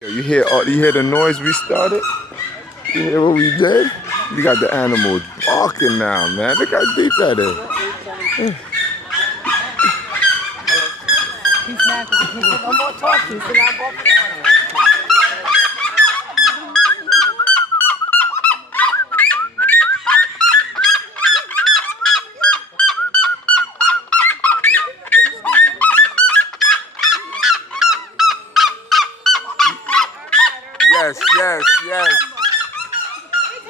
Yo, you hear the noise we started? You hear what we did? We got the animals barking now, man. Look how deep that is. He's not. He said, no more talking. He said, I'm walking. Yes, yes, yes.